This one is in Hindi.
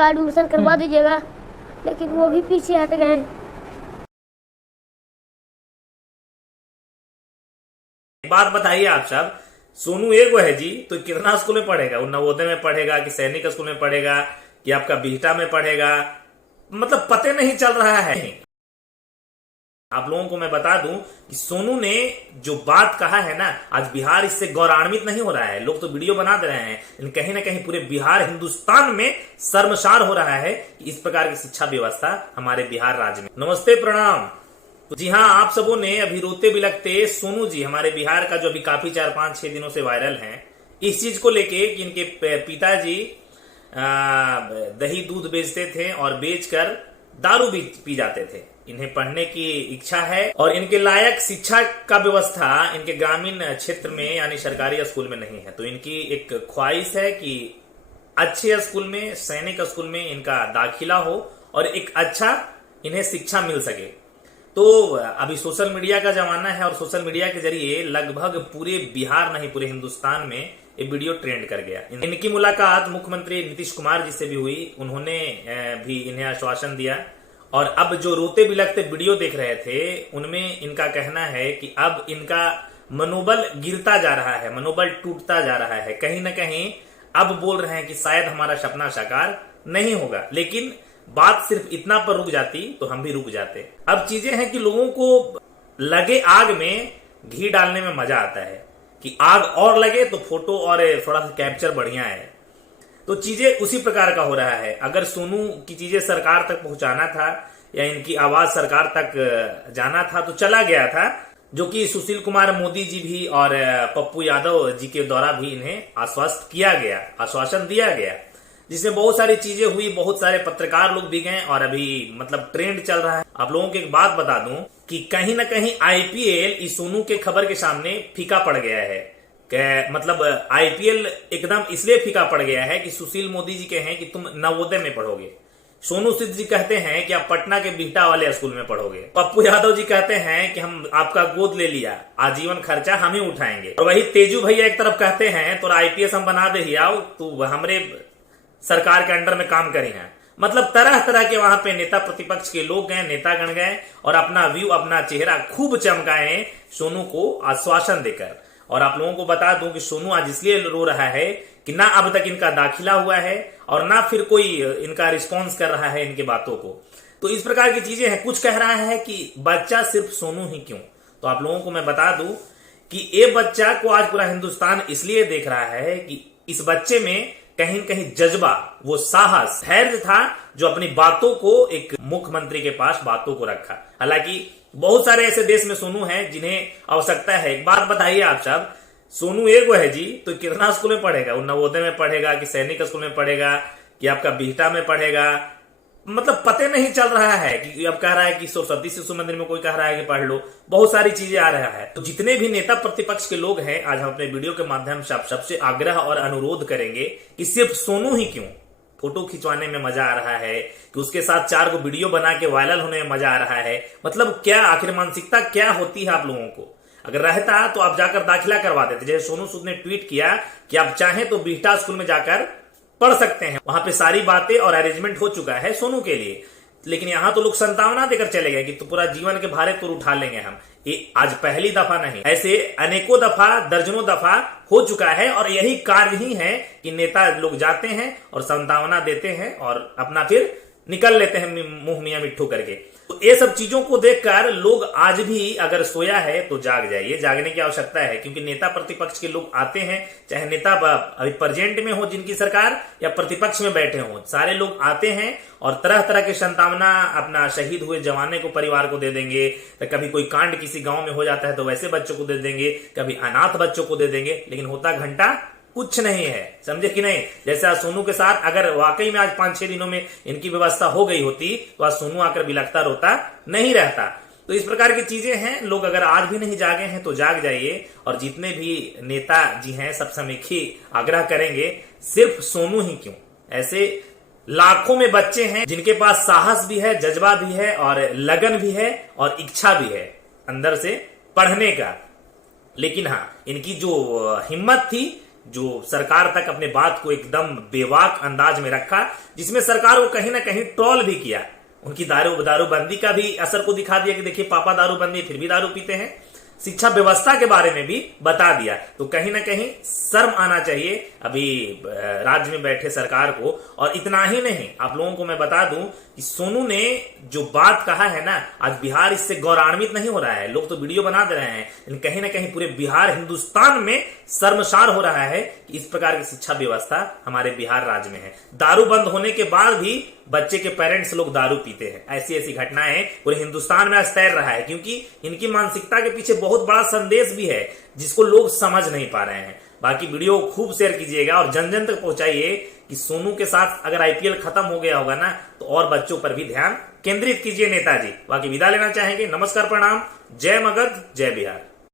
का एडमिशन करवा दीजिएगा, लेकिन वो भी पीछे हट गए। बात बताइए आप सब, सोनू एगो है जी, तो कितना स्कूल में पढ़ेगा? वो नवोदय में पढ़ेगा कि सैनिक स्कूल में पढ़ेगा कि आपका बिहटा में पढ़ेगा, मतलब पते नहीं चल रहा है। आप लोगों को मैं बता दूं कि सोनू ने जो बात कहा है ना, आज बिहार इससे गौरवान्वित नहीं हो रहा है। लोग तो वीडियो बना दे रहे हैं, लेकिन कहीं ना कहीं पूरे बिहार हिंदुस्तान में शर्मसार हो रहा है कि इस प्रकार की शिक्षा व्यवस्था हमारे बिहार राज्य में। नमस्ते, प्रणाम। तो जी हाँ, आप सबों ने अभी रोते बिलखते सोनू जी हमारे बिहार का, जो अभी काफी 4-5-6 दिनों से वायरल हैं, इस चीज को लेके कि इनके पिताजी दही दूध बेचते थे और बेचकर दारू भी पी जाते थे। इन्हें पढ़ने की इच्छा है और इनके लायक शिक्षा का व्यवस्था इनके ग्रामीण क्षेत्र में यानी सरकारी स्कूल में नहीं है। तो इनकी एक ख्वाहिश है कि अच्छे स्कूल में, सैनिक स्कूल में इनका दाखिला हो और एक अच्छा इन्हें शिक्षा मिल सके। तो अभी सोशल मीडिया का जमाना है और सोशल मीडिया के जरिए लगभग पूरे बिहार नहीं, पूरे हिंदुस्तान में ये वीडियो ट्रेंड कर गया। इनकी मुलाकात मुख्यमंत्री नीतीश कुमार जी से भी हुई। उन्होंने भी इन्हें आश्वासन दिया और अब जो रोते बिलखते वीडियो देख रहे थे उनमें इनका कहना है कि अब इनका मनोबल गिरता जा रहा है, मनोबल टूटता जा रहा है। कहीं ना कहीं अब बोल रहे हैं कि शायद हमारा सपना साकार नहीं होगा। लेकिन बात सिर्फ इतना पर रुक जाती तो हम भी रुक जाते। अब चीजें हैं कि लोगों को लगे आग में घी डालने में मजा आता है कि आग और लगे तो फोटो और थोड़ा सा कैप्चर बढ़िया है। तो चीजें उसी प्रकार का हो रहा है। अगर सोनू की चीजें सरकार तक पहुंचाना था या इनकी आवाज सरकार तक जाना था तो चला गया था, जो कि सुशील कुमार मोदी जी भी और पप्पू यादव जी के द्वारा भी इन्हें आश्वस्त किया गया, आश्वासन दिया गया, जिसमें बहुत सारी चीजें हुई। बहुत सारे पत्रकार लोग भी गए और अभी मतलब ट्रेंड चल रहा है। आप लोगों को एक बात बता दूं कि कहीं ना कहीं आईपीएल इस सोनू के खबर के सामने फीका पड़ गया है। मतलब आईपीएल एकदम इसलिए फीका पड़ गया है कि सुशील मोदी जी कहे कि तुम नवोदय में पढ़ोगे, सोनू सूद जी कहते हैं कि आप पटना के बिहटा वाले स्कूल में पढ़ोगे, पप्पू यादव जी कहते हैं कि हम आपका गोद ले लिया, आजीवन खर्चा हम ही उठाएंगे, और वही तेजू भैया एक तरफ कहते हैं तो आईपीएस हम बना दे ही आओ, तो हमरे सरकार के अंडर में काम करी हैं। मतलब तरह तरह के वहां पे नेता प्रतिपक्ष के लोग गए, नेतागण गए और अपना व्यू, अपना चेहरा खूब चमकाए सोनू को आश्वासन देकर। और आप लोगों को बता दूं कि सोनू आज इसलिए रो रहा है कि ना अब तक इनका दाखिला हुआ है और ना फिर कोई इनका रिस्पॉन्स कर रहा है इनके बातों को। तो इस प्रकार की चीजें हैं। कुछ कह रहा है कि बच्चा सिर्फ सोनू ही क्यों, तो आप लोगों को मैं बता दूं कि ये बच्चा को आज पूरा हिंदुस्तान इसलिए देख रहा है कि इस बच्चे में कहीं न कहीं जज्बा, वो साहस, धैर्य था जो अपनी बातों को एक मुख्यमंत्री के पास बातों को रखा। हालांकि बहुत सारे ऐसे देश में सोनू हैं जिन्हें आवश्यकता है। एक बात बताइए आप सब, सोनू एगो है जी, तो कितना स्कूल में पढ़ेगा? वो नवोदय में पढ़ेगा कि सैनिक स्कूल में पढ़ेगा कि आपका बिहटा में पढ़ेगा, मतलब पते नहीं चल रहा है। कि अब कह रहा है कि सरस्वती शिशु मंदिर में, कोई कह रहा है कि पढ़ लो, बहुत सारी चीजें आ रहा है। तो जितने भी नेता प्रतिपक्ष के लोग हैं, आज हम अपने वीडियो के माध्यम से आप सबसे आग्रह और अनुरोध करेंगे कि सिर्फ सोनू ही क्यों, फोटो खिंचवाने में मजा आ रहा है कि उसके साथ 4 वीडियो बना के वायरल होने में मजा आ रहा है। मतलब क्या आखिर मानसिकता क्या होती है आप लोगों को? अगर रहता तो आप जाकर दाखिला करवा देते। जैसे सोनू सूद ने ट्वीट किया कि आप चाहें तो बिहटा स्कूल में जाकर पढ़ सकते हैं, वहां पे सारी बातें और अरेंजमेंट हो चुका है सोनू के लिए। लेकिन यहां तो लोग संतावना देकर चले गए कि तो पूरा जीवन के भारे तो उठा लेंगे हम। ये आज पहली दफा नहीं, ऐसे अनेकों दफा, दर्जनों दफा हो चुका है। और यही कार्य ही है कि नेता लोग जाते हैं और संतावना देते हैं और अपना फिर निकल लेते हैं मुंह मियां मिट्ठू करके। तो ये सब चीजों को देखकर लोग आज भी अगर सोया है तो जाग जाइए, जागने की आवश्यकता है। क्योंकि नेता प्रतिपक्ष के लोग आते हैं, चाहे नेता अभी प्रेजेंट में हो जिनकी सरकार या प्रतिपक्ष में बैठे हो, सारे लोग आते हैं और तरह तरह के संतावना अपना शहीद हुए जवाने को, परिवार को दे देंगे। तो कभी कोई कांड किसी गांव में हो जाता है तो वैसे बच्चों को दे देंगे, कभी अनाथ बच्चों को दे देंगे, लेकिन होता घंटा कुछ नहीं है। समझे कि नहीं? जैसे आज सोनू के साथ अगर वाकई में आज 5-6 दिनों में इनकी व्यवस्था हो गई होती तो आज सोनू आकर बिलखता रोता नहीं रहता। तो इस प्रकार की चीजें हैं। लोग अगर आज भी नहीं जागे हैं तो जाग जाइए। और जितने भी नेता जी हैं सबसे हम एक ही आग्रह करेंगे, सिर्फ सोनू ही क्यों, ऐसे लाखों में बच्चे हैं जिनके पास साहस भी है, जज्बा भी है और लगन भी है और इच्छा भी है अंदर से पढ़ने का। लेकिन हाँ, इनकी जो हिम्मत थी, जो सरकार तक अपने बात को एकदम बेबाक अंदाज में रखा, जिसमें सरकार को कहीं ना कहीं ट्रोल भी किया। उनकी दारूबंदी का भी असर को दिखा दिया कि देखिए पापा दारूबंदी फिर भी दारू पीते हैं। शिक्षा व्यवस्था के बारे में भी बता दिया। तो कहीं ना कहीं शर्म आना चाहिए अभी राज्य में बैठे सरकार को। और इतना ही नहीं, आप लोगों को मैं बता दूं कि सोनू ने जो बात कहा है ना, आज बिहार इससे गौरवान्वित नहीं हो रहा है। लोग तो वीडियो बना दे रहे हैं, लेकिन कहीं ना कहीं पूरे बिहार हिंदुस्तान में शर्मसार हो रहा है कि इस प्रकार की शिक्षा व्यवस्था हमारे बिहार राज्य में है। दारू बंद होने के बाद भी बच्चे के पेरेंट्स लोग दारू पीते हैं। ऐसी ऐसी घटनाएं पूरे हिंदुस्तान में आज तैर रहा है, क्योंकि इनकी मानसिकता के पीछे बहुत बड़ा संदेश भी है जिसको लोग समझ नहीं पा रहे हैं। बाकी वीडियो खूब शेयर कीजिएगा और जन जन तक पहुंचाइए कि सोनू के साथ अगर आईपीएल खत्म हो गया होगा ना, तो और बच्चों पर भी ध्यान केंद्रित कीजिए नेताजी। बाकी विदा लेना चाहेंगे। नमस्कार, प्रणाम, जय मगध, जय बिहार।